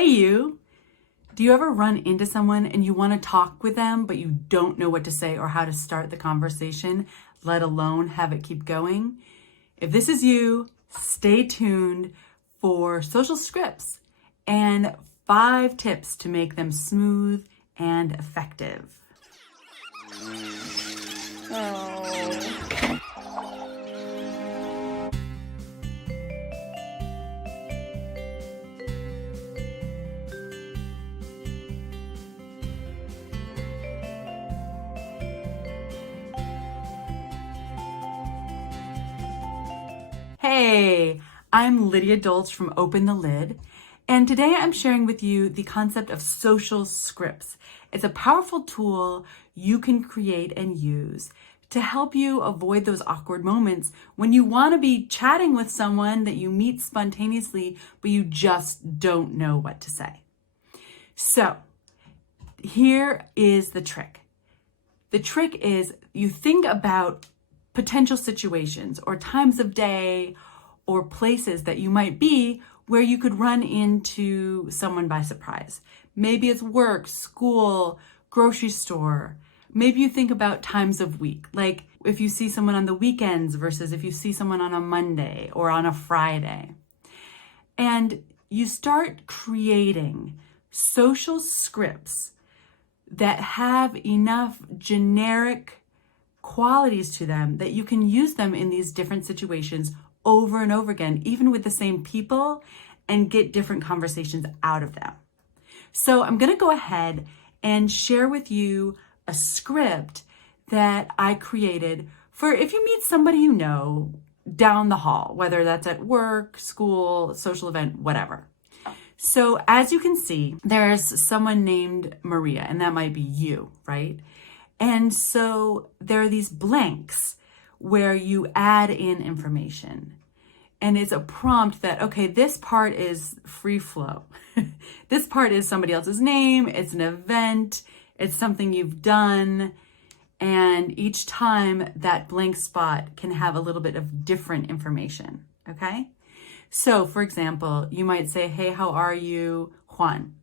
Hey you, do you ever run into someone and you want to talk with them, but you don't know what to say or how to start the conversation, let alone have it keep going? If this is you, stay tuned for social scripts and 5 tips to make them smooth and effective. Hey, I'm Lydia Dolch from Open the Lid, and today I'm sharing with you the concept of social scripts. It's a powerful tool you can create and use to help you avoid those awkward moments when you want to be chatting with someone that you meet spontaneously, but you just don't know what to say. So, here is the trick. The trick is you think about potential situations or times of day or places that you might be where you could run into someone by surprise. Maybe it's work, school, grocery store. Maybe you think about times of week, like if you see someone on the weekends versus if you see someone on a Monday or on a Friday. And you start creating social scripts that have enough generic qualities to them that you can use them in these different situations over and over again, even with the same people, and get different conversations out of them. So I'm going to go ahead and share with you a script that I created for if you meet somebody you know down the hall, whether that's at work, school, social event, whatever. So as you can see, there's someone named Maria, and that might be you, right? And so there are these blanks where you add in information. And it's a prompt that, okay, this part is free flow. This part is somebody else's name. It's an event. It's something you've done. And each time that blank spot can have a little bit of different information, okay? So for example, you might say, hey, how are you, Juan,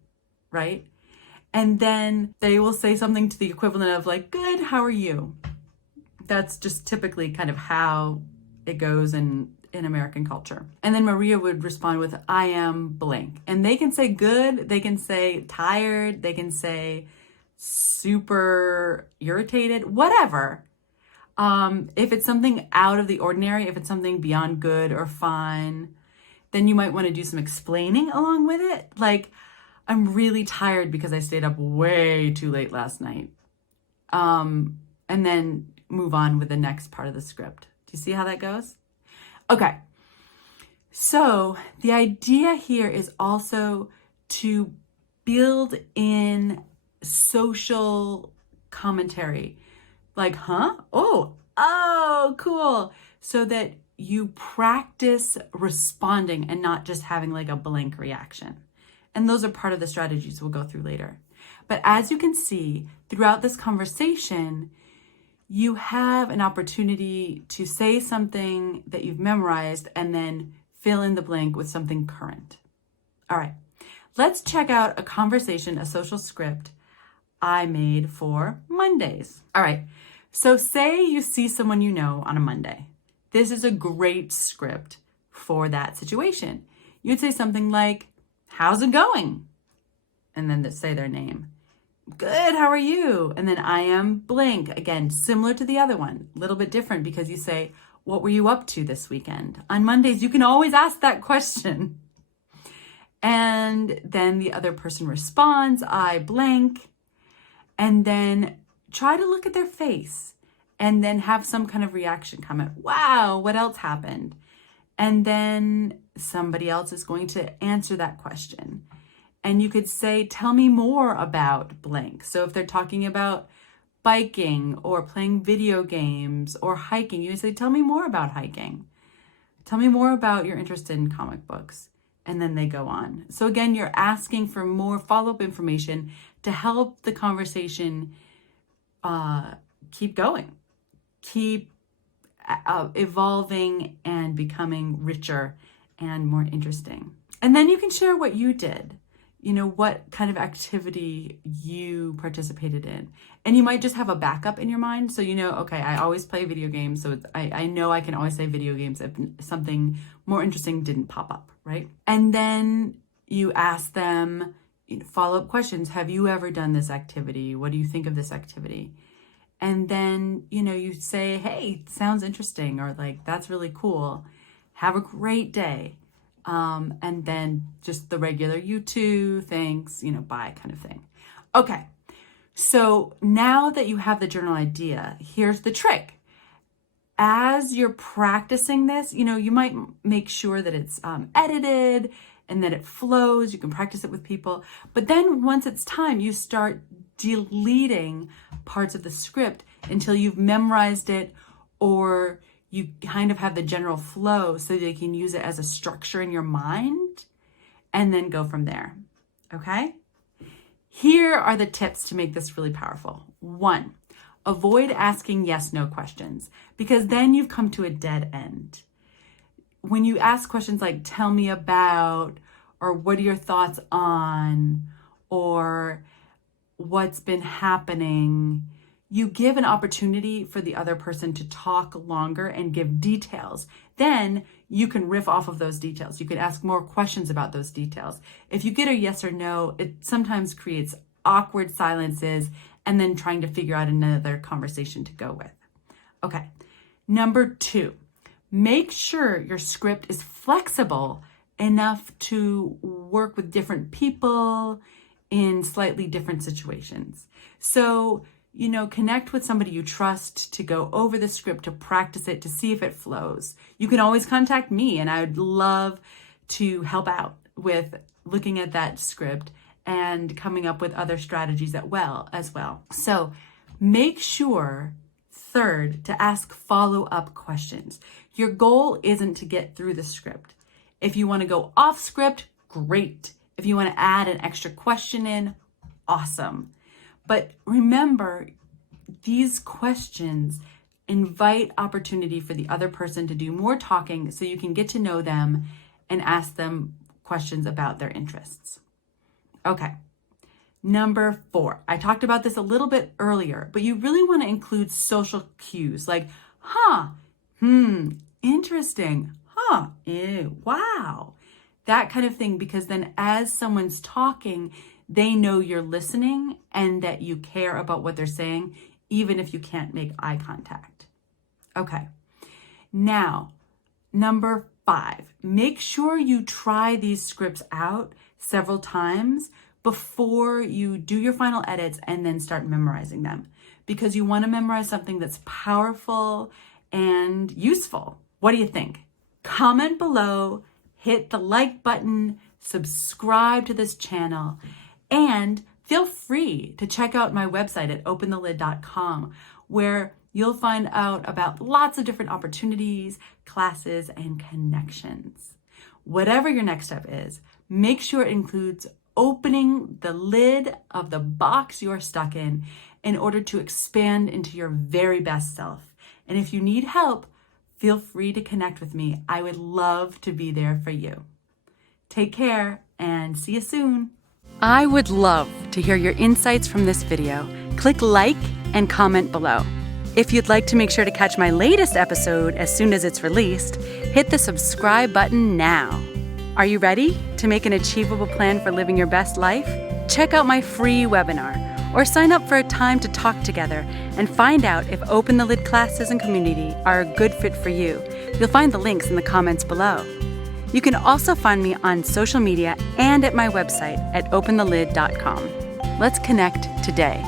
right? And then they will say something to the equivalent of like, good, how are you? That's just typically kind of how it goes in American culture. And then Maria would respond with, I am blank. And they can say good, they can say tired, they can say super irritated, whatever. If it's something out of the ordinary, if it's something beyond good or fine, then you might want to do some explaining along with it. Like, I'm really tired because I stayed up way too late last night. And then move on with the next part of the script. Do you see how that goes? Okay. So the idea here is also to build in social commentary. Like, huh? Oh, cool. So that you practice responding and not just having like a blank reaction. And those are part of the strategies we'll go through later. But as you can see, throughout this conversation, you have an opportunity to say something that you've memorized and then fill in the blank with something current. All right, let's check out a conversation, a social script I made for Mondays. All right, so say you see someone you know on a Monday. This is a great script for that situation. You'd say something like, how's it going? And then say their name. Good, how are you? And then I am blank. Again, similar to the other one, a little bit different because you say, what were you up to this weekend? On Mondays, you can always ask that question. And then the other person responds, I blank. And then try to look at their face and then have some kind of reaction comment. Wow, what else happened? And then somebody else is going to answer that question. And you could say, tell me more about blank. So if they're talking about biking or playing video games or hiking, you would say, tell me more about hiking. Tell me more about your interest in comic books. And then they go on. So again, you're asking for more follow-up information to help the conversation keep going, keep evolving and becoming richer and more interesting. And then you can share what you did. what kind of activity you participated in. And you might just have a backup in your mind. So, okay, I always play video games. So I know I can always say video games if something more interesting didn't pop up, right? And then you ask them follow-up questions. Have you ever done this activity? What do you think of this activity? And then, you say, hey, sounds interesting, or like, that's really cool. Have a great day. And then just the regular you too, thanks, bye kind of thing. Okay. So now that you have the journal idea, here's the trick. As you're practicing this, you might make sure that it's edited and that it flows. You can practice it with people. But then once it's time, you start deleting parts of the script until you've memorized it, or you kind of have the general flow so that you can use it as a structure in your mind and then go from there. Okay? Here are the tips to make this really powerful. 1, avoid asking yes/no questions, because then you've come to a dead end. When you ask questions like, tell me about, or what are your thoughts on, or what's been happening, you give an opportunity for the other person to talk longer and give details. Then you can riff off of those details. You can ask more questions about those details. If you get a yes or no, it sometimes creates awkward silences and then trying to figure out another conversation to go with. Okay. Number 2, make sure your script is flexible enough to work with different people in slightly different situations. So, connect with somebody you trust to go over the script, to practice it, to see if it flows. You can always contact me, and I would love to help out with looking at that script and coming up with other strategies as well. So make sure, 3rd, to ask follow-up questions. Your goal isn't to get through the script. If you want to go off script, great. If you want to add an extra question in, awesome. But remember, these questions invite opportunity for the other person to do more talking so you can get to know them and ask them questions about their interests. Okay. Number 4, I talked about this a little bit earlier, but you really want to include social cues like, interesting, ew, wow, that kind of thing, because then as someone's talking, they know you're listening and that you care about what they're saying, even if you can't make eye contact. Okay. Now, number 5, make sure you try these scripts out several times before you do your final edits and then start memorizing them, because you want to memorize something that's powerful and useful. What do you think? Comment below, hit the like button, subscribe to this channel, and feel free to check out my website at openthelid.com, where you'll find out about lots of different opportunities, classes, and connections. Whatever your next step is, make sure it includes opening the lid of the box you're stuck in order to expand into your very best self. And if you need help, feel free to connect with me. I would love to be there for you. Take care and see you soon. I would love to hear your insights from this video. Click like and comment below. If you'd like to make sure to catch my latest episode as soon as it's released, hit the subscribe button now. Are you ready to make an achievable plan for living your best life? Check out my free webinar or sign up for a time to talk together and find out if Open the Lid classes and community are a good fit for you. You'll find the links in the comments below. You can also find me on social media and at my website at openthelid.com. Let's connect today.